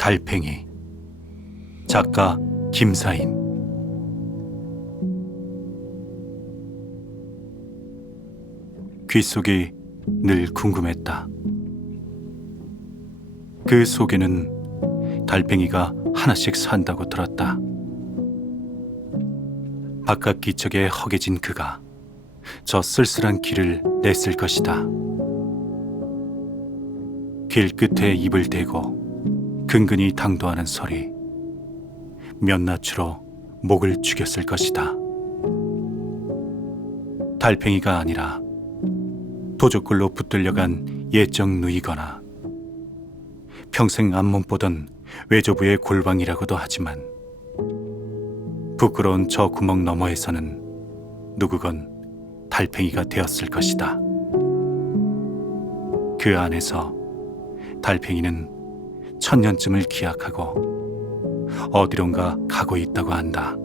달팽이 작가 김사인 귓속이 늘 궁금했다. 그 속에는 달팽이가 하나씩 산다고 들었다. 바깥 기척에 허개진 그가 저 쓸쓸한 길을 냈을 것이다. 길 끝에 입을 대고 근근히 당도하는 소리. 몇낱으로 목을 죽였을 것이다. 달팽이가 아니라 도적골로 붙들려간 예적 누이거나 평생 앞몸 보던 외조부의 골방이라고도 하지만 부끄러운 저 구멍 너머에서는 누구건 달팽이가 되었을 것이다. 그 안에서 달팽이는 천년쯤을 기약하고 어디론가 가고 있다고 한다.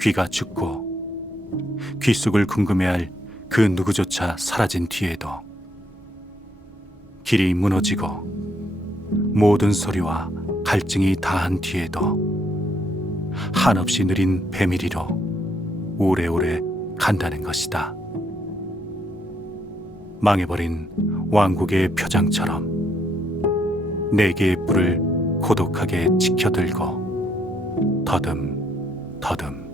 귀가 죽고 귓속을 궁금해할 그 누구조차 사라진 뒤에도 길이 무너지고 모든 소리와 갈증이 다한 뒤에도 한없이 느린 배밀이로 오래오래 간다는 것이다. 망해버린 왕국의 표장처럼 네 개의 뿔을 고독하게 지켜들고 더듬 더듬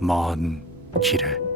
먼 길을